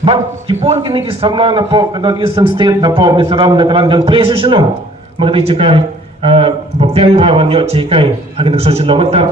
But kipun kini di samla na po kada Eastern State na po Mizoram na kalangan precision no. Magdai cikai bapeng bawan yo cikai hakin social law mata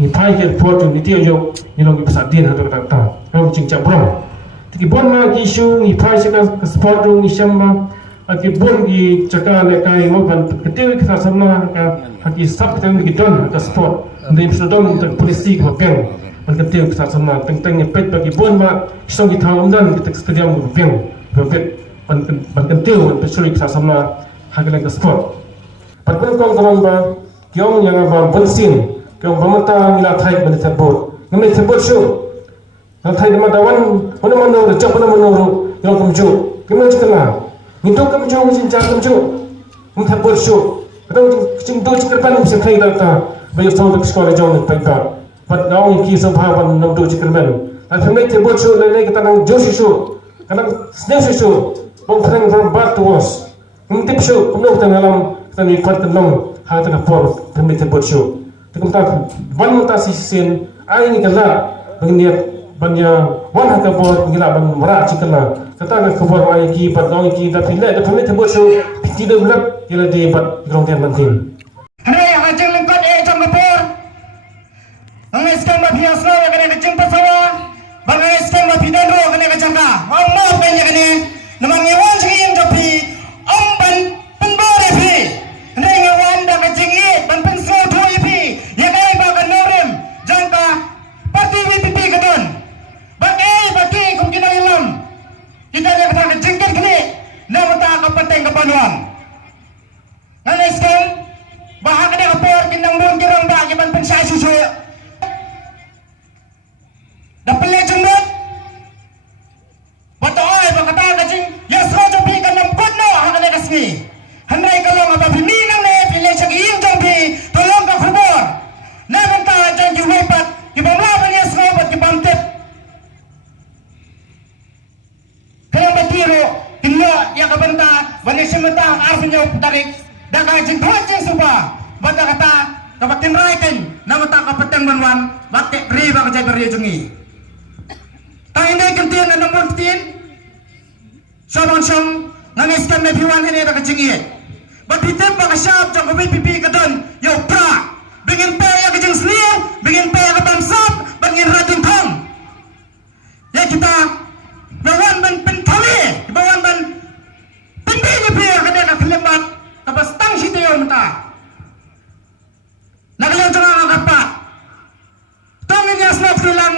ni pai ke port ni tio yo ni long pasal din hatu kata. Ram cingcap bro. Tiki bon ma isu ni pai cika sport room ni syamba aki bon gi caka le kai mo ban ketiu kita samla ka haki sab kita ni don ka sport. Ndai psodom untuk polisi bapeng.มันก็เที่ยวภาษาสนาตั้งๆเป็ดบางทีบ้านมาช่องที่ทางอำนาจก็ตึกสเตเดียมเพียงเป็ดมันก็เที่ยวมันเป็นช่วยภาษาสนาหากันกับสปอร์ตปัจจุบันกองกำลังว่าเกี่ยวยังไงบ้างบนสิ่งเกี่ยวกับมันตามีลาไทยมันจะบดงั้นไม่จะบดชูลาไทยมันตะวันมันมันโนร์จับมันโนร์ยังกำจูก็ไม่จิกันละมีตัวกำจูมีจินจากำจูมันจะบดชูก็ต้องจิงตัวจิกันไปมันจะใครได้ตาไปอยู่สองตัวสกอร์จอนไปกันBut now in case of how one no do chicken men. And to make the butcher the leg and juicy shoe, and sniffy shoe, both things from back to us. In tip shoe, come out and along, then we cut the long, how to afford to make the butcher. To come back, one task is sin, I need a lot, but yet, one had a board, we have a rat chicken. The target cover my key, but only key that we let the permit the butcher, pity the blood, yellow day, but ground them until. Hey, I tell them, got age on the board. Ang iskan mafia snow yang kena kecing pasawa, bang iskan mafia dendro kena kecangka, ang mau kena kene, namang nyawan sih yang tapi, ang ban penbore pi, neng nyawan dah kecing it, ban pensel tuai pi, yang ay bagan norim, jangka, parti WPP kadon, bang bagi kum kena ilam, kita dia kata kecing kan kene, nama tak kapateng kapanuan, ang iskan, bahag ada kapor kinang dong kirang bagi ban pensai susu. Dapat legend bet. Bato ay bakata kajing yes rojo pi kanam kono hangale kasmi. Handai kalong apa biminang ne pile chagi ing jombi tolong ka khubor. Naman ta jang juwepat ibamlaban yes robat kibamtep. Kaya batiro kinno ya kabanta bani sementa arfinyo tarik daga jing khajing suba bata kata kapatin raitin namata kapatin banwan batik riba kajai berjungi. Tayo hindi kantin na nomor 15 Sabang siyang nangiskan na piwan hindi na kacingit Ba't hitip baka siyap Diyan kami pipi ka dun Yo pra Bingin paya ka diyang sliyo Bingin paya ka tamsap Bangin rating tong Ya kita Bawan ban pentali Bawan ban Pendili piya ka din Nakalimat Tapos tang sito yung mata Nakaliw siya nga kapat Tongin niya snap lang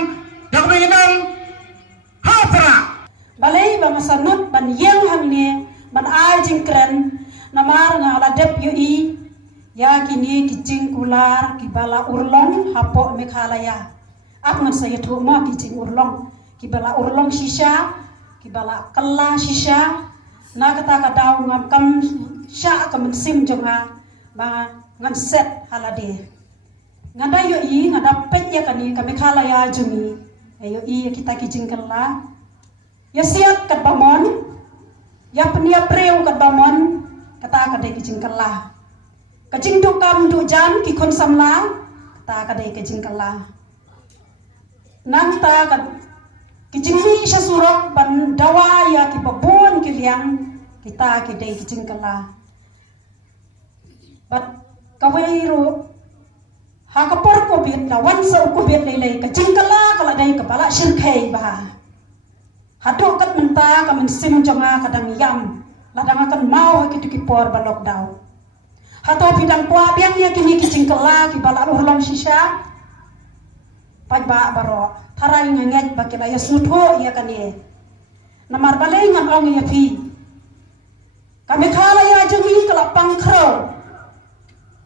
Yang kuminginang Balai bang sanut ban yang hang ni ban ai jing kren namar nga ala dep ui ya kini kicing kular kibala urlong hapo mekhalaya ap ngan saya tu ma kicing urlong kibala urlong shisha kibala kalla shisha na kata kadau ngam kam sha kam sim jonga ba ngan set halade ngada ui ngada pet ya kani kamekhalaya jumi ayo i kita kicing kalla ya siat kat bamon ya penia preu kat bamon kata kadai kicing kala kacing tu kam tu jan ki kon samla kata kadai kicing kala nang ta kat kicing ni sasurok ban dawa ya ki babon ki liang kita kadai kicing kala bat kawairo ha kapor ko bit la wan sa ko bit lei kacing kala kala dai kepala syirkai bah Hadok kat menta kamen sim jonga kadang yam ladang akan mau kitu kipor ba lockdown hato bidang kwa biang ya kini kicing kala ki bala urlong shisha pajba baro tarai nganget bakila ya sutho ya kani namar balai ngan ong ya pi kami khala ya jengi kala pangkro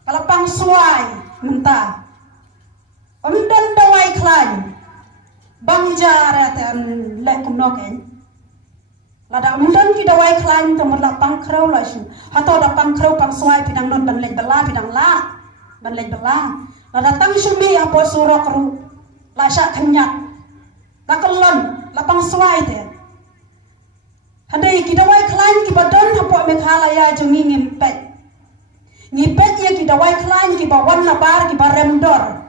kala pang suai menta omdan dawai klan Bangjara tan lekum noken. Lada mundan ki dawai klan to murla pangkrau la shu. Hato da pangkrau pang suai pidang non ban lej bela pidang la. Ban lej bela. Lada tang shumi apo surok ru. La syak kenyak. La kelon la pang suai te. Handai ki dawai klan ki badan hapo mekhala ya jungi ngimpet. Ngipet ya ki dawai klan ki bawan na bar ki baremdor.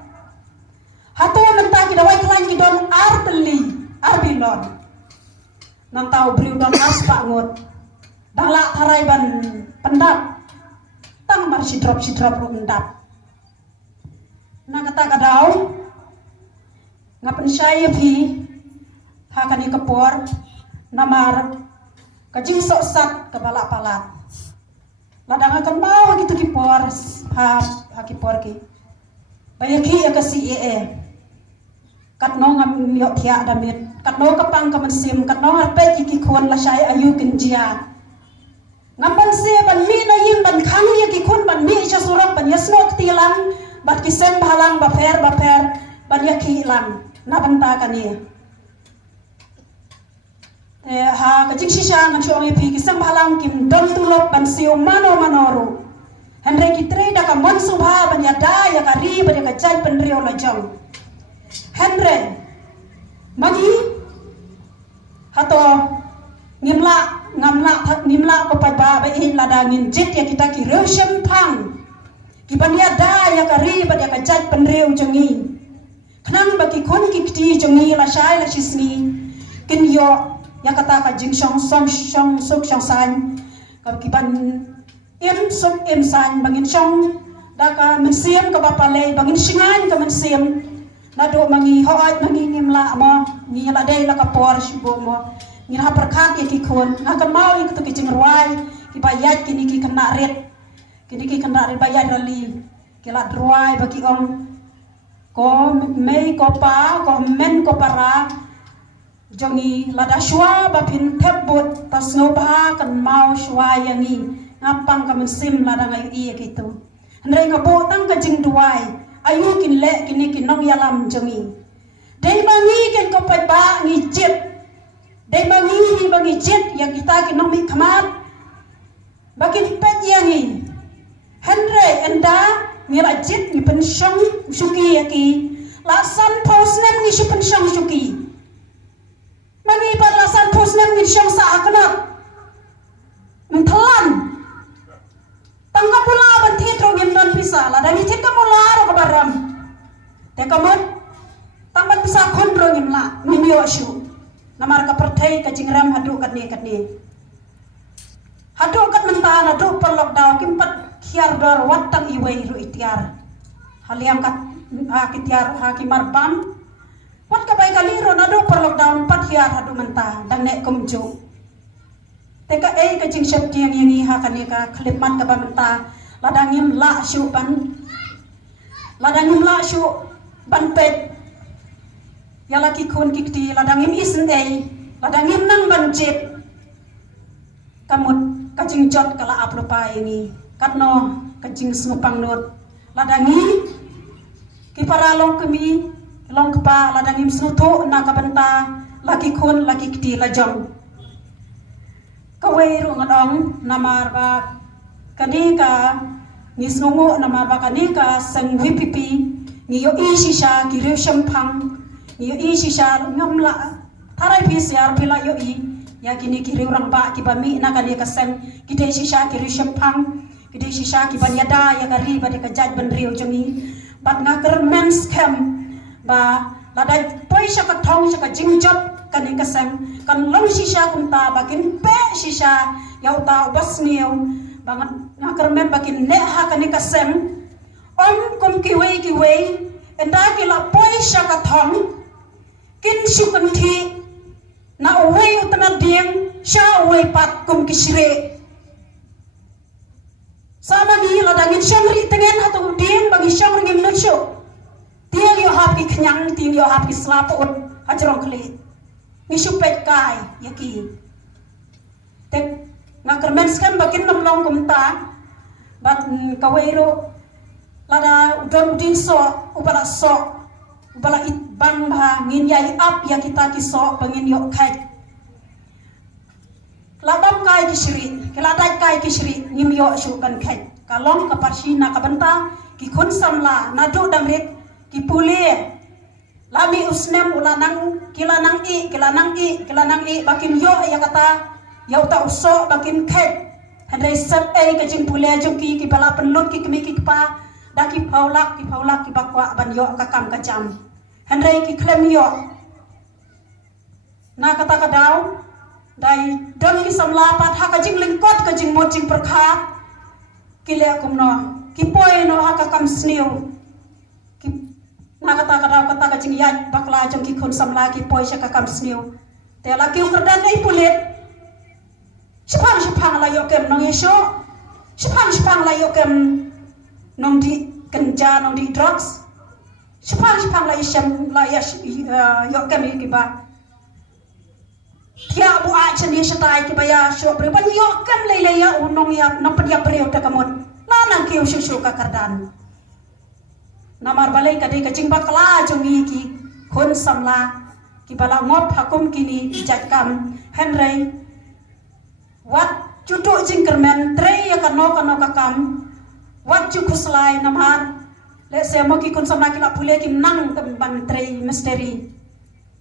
Hato menta ki dawai klan ki don arbeli arbilon nang tahu beriu don ars pak ngot dah lak tarai ban pendap tang mar si drop ru pendap na kata kadau ngapen saya pi hakani kepor namar kajing sok sat ke balak palat ladang akan mau gitu kipor ha kipor ki bayaki ya kasi katno ngam yok tiak damit katno kapang kamansim katno harpet iki khon la sai ayu kinjia ngamban se ban mi na yin ban khang ye ki khon ban mi cha surak ban yasnok tilang bat kisen bhalang ba pher ban yaki lang na banta kani ha kajing shisha ngan chuang ye pi kisang bhalang kim dom tulok ban siu manoru Henry kitre da ka mon subha ban ya da ya ka ri ban ya ka jai ban rio la jong Henry magi hato ngimla ko pa ba ba in la da ngin jit ya kita ki reu shem pang ki ban ya da ya ka ri ban ya ka jai ban rio jongi khnang ba ki khon ki ti jongi la shai la chisni kin yo ya kata ka jing shong suk shong san ka ki ban em suk em san bangin shong da ka mensiam ka bapale bangin singan ka mensiam na do mangi hoat mangi ngimla mo ni la dai la ka por shibo mo ni ha perkat ye ki khon na ka mau ik to ki jing ruai ki bayat kini ki kena ret bayat rali ki la ruai ba ki ong ko mei ko pa ko men ko para jongi lada shwa ba pin thebut tas ngo ba kan mau shwa yangi ngapang ka mensim lada ngai i gitu ndai ngabo tang ka jing duai ayu kin le kini kin nong yalam jongi dei mangi ken ko pa ba ngi jet dei bangi jet yang kita kin nong mi khamat bakin pet yangi Henry enda ngira jet ni pen shong suki yaki la san posnem ni shi pen shong suki mangi lasan posnem ni shong sa akna menthalan tangga pula ban thitro ngim don pisa la dani thit ka mula ro kabaram te kamot tamban pisa khondro ngim la ngim yo shu namar ka perthai ka jingram hadu kat ni hadu kat mentana hadu per lockdown kimpat khiar dor watang iwei ru itiar haliam kat ha kitiar ha kimar bam wat ka bai kali ro nado per lockdown pat hiar hadu menta dang nek kumju teka ka jing shop tiang yang ha kan ka klipman ka bamenta ladangim la shu ban pet ya laki kun kikti ladangim isen ladangim nang ban jet kamut kajing jot kala aplopa ini katno kajing snupang not ladangi kiparalong kemi long kpa ladangim snuto na kabanta laki kun laki kiti lajong kawai ru ngadong namar ba kanika ngisnungu namar ba kanika sang wipipi ngiyo ishisha kiriu shampang ngiyo ishisha ngamla tarai pisiar pila yo i ya kini kiriu rang ba kibami na kanika sang kite shisha kiriu shampang kite shisha kibanyada ya kari ba de kajat bandriu jongi bat ngaker mens camp ba ladai poisha ka thong ka jingjop kanika sang kan long shisha kumta bakin pe shisha yau ta basniu bangat ngaker mem bakin ne ha kanika sang om kum kiwei enda kila poisha ka thong kin shukan thi na uwei utana dieng sha uwei pat kum kishre sama ni ladangin shamri tengen hatu dieng bagi shamri ngim nutsho tiang yo hap ki knyang tiang yo hap ki slapot hajrong kli ni supet kai yaki tek ngaker men skam bakin namlong kumta bat kawero lada udon udin so ubala it bang ba ngin yai up ya kita ki so bangin yo khai labam kai ki shri keladai kai ki shri nim yo shu kan khai kalong ka parsina ka banta ki khon samla na do damrit ki pule lami usnem ulanang kilanang i bakin yo ya kata ya uta uso bakin khai handai sat ka jing pule joki ki bala penlut ki kemi ki pa daki paulak ki bakwa ban yo ka kam ka jam handai ki klem yo na kata kadau dai don ki samla pat ha ka jing lingkot ka jing mo jing perkhat ki le kum no ki poi no ha ka kam sniu ki na kata ka jing ya bakla jong ki khun samla ki poi sha ka kam sniu te la ki kerdan dai pulit Shapang la yokem nong yesho Shapang la yokem nong di kenja nong di drugs Shapang la yeshem la yokem ikiba Tia bu a chen yesha tai ki baya sho bre ban yokem le ya unong ya nong pedia breu ta kamot la nang kiu shu ka kardan namar balai ka dei ka jing bakla jongi ki khun samla ki bala ngop hakum kini jatkam henrei wat cutu jingkermen trei ya kano kakam wat cu kuslai namar le se mo ki kun samna kila pule ki nang ban trei misteri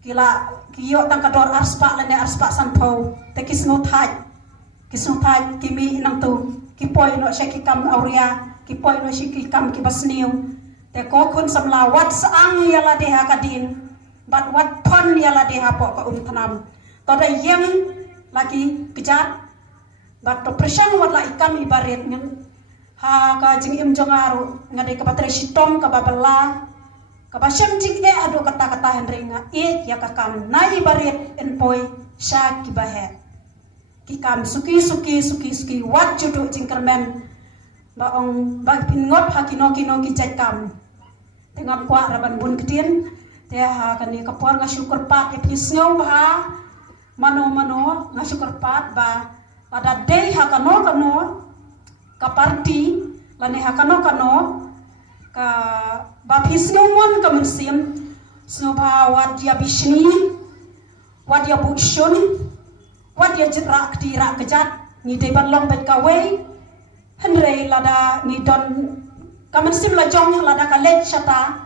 kila kiyo tang kador arspa lene arspa sanpo te kisno thai kimi nang tu ki poi no she ki kam auria ki poi no she ki kam ki basniu te ko kun samla wat saang yala deha kadin bat wat pon yala deha po ka thanam to da yem lagi kejat bat to presang wat la ikam ibaret ngin ha ka jing im jongaru ngade ka patre sitom ka babala ka basem jing adu kata henringa ya ka kam na ibaret en poi sha ki bahe ki kam suki wat judu jing kermen ba ong ba pingot ha kino ki jakam tengam kwa raban bun kedin te ha kani kapor nga syukur pat e pisngau ba mano nga syukur pat ba pada day hakano ka party lane hakano ka baphisno mon ka musim snoba wat dia bishni wat dia bukshun wat dia jrak di rak kejat ni de ban long bet ka wei henrei lada ni don ka musim la jong lada ka let chata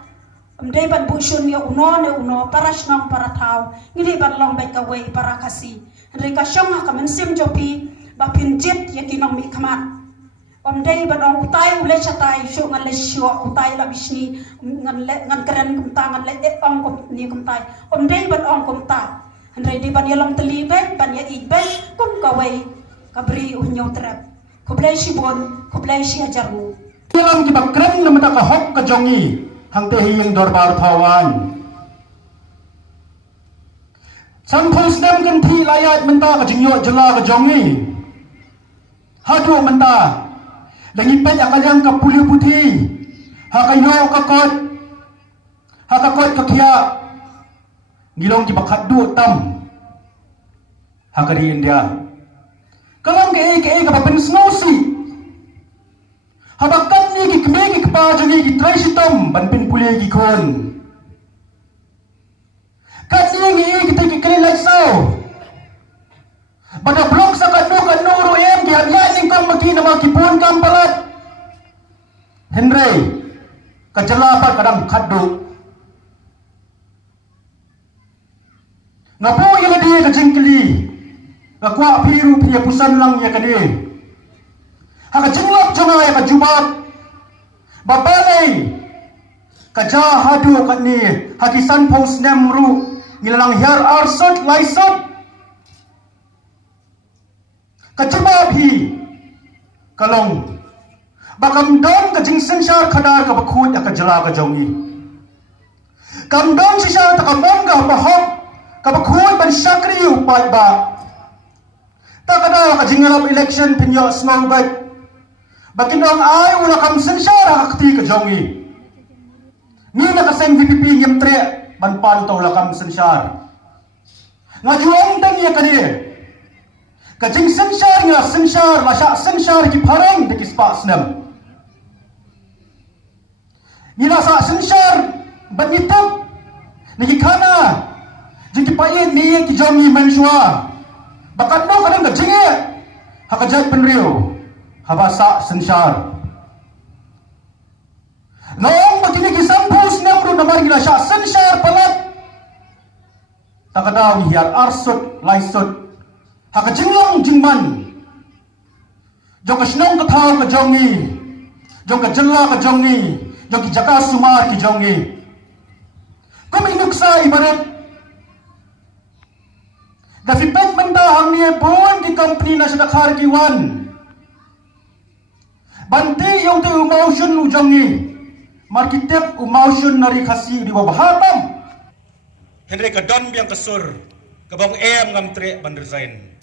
amdei ban bukshun ya uno parashnong parathau ni de ban long bet ka wei parakasi henrei ka shong ka musim jopi ba pinjet ya kinong mi khamat omdei banong utai ule chatai shu ngan le shu utai la bishni ngan keren kum ta ngan le ong kum ni kum tai omdei banong kum ta handrei di ban yalong teli be ban ya ibe kum kawai kabri unyo trap kublai shibon kublai shi ajarmu Dalam di bakran na mata ka hok ka jongi hang te hiyang dorbar thawan Sampos nam kan thi layat menta ka jingyo jela ka jongi Hadu menta Lagi pet akalang ka puli putih Hakayo kakot Hakakot kakya Ngilong di bakat du tam Hakari India Kalang ke ka papen snowsi Habakan ni ki kemegi kepa jangi ki trai sitam banpin puli ki kon Kat ni kita ki kene laksau pada blok sakat no ruem ki hadiah ning kang maki nama ki pun kam palat Henry kajala pa kadang khaddu ngapo yela dia ka jingkli ngakwa piru punya pusan lang ya kade haka jinglap jonga ya ka jubat babalai kaja hadu kat ni hakisan pos nemru ngilang hiar arsot laisot kacuma bhi kalong bakam dom ka jing senshar khadar ka bakhut ka jala ka jongi kam dom sisa ta kam bom ga bahok ka bakhut ban sakri upat ba ta kada ka jingalap election pinyo small bat bakin dong ai ula kam senshar hakti ka jongi ni na ka sen VPP yem tre ban pan to la kam senshar ngajuang tang ya kadi Kajing senshar lasak senshar ki parang de kispa snam. Nila sa senshar banitap niki kana jiki payet ni ki jongi menshua. Bakat no kadang kajinge hakajat penriu habasa senshar. Noong begini ki sampus namru namar gila sa senshar palat. Takadaw ni hiar arsut laisut haka jinglong jingman jong ka snong ka thang ka jongi jong ka jalla ka jongi jong ki jaka sumar ki jongi kami nuksa ibarat Gafipet mentahang niya buwan di company na sa nakargiwan. Bante yung ti umausun ujangi. Markitep umausun nari kasi di babahatam. Henry kadon biyang kasur. Kabang ngam tre ban resign.